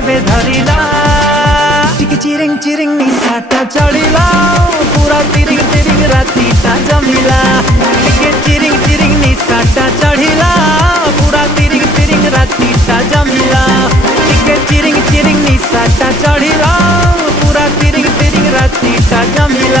धरिला टिक चिरिंग चिरिंग निसाटा चढ़िला पूरा तिरिंग तिरिंग रातीटा जमिला टिके चिरिंग चिरिंग निसाटा चढ़िला पूरा तिरिंग तिरिंग रातीटा जमिला टिके चिरिंग चिरिंग निसाटा चढ़िला पूरा तिरिंग तिरिंग रातीटा जमिला।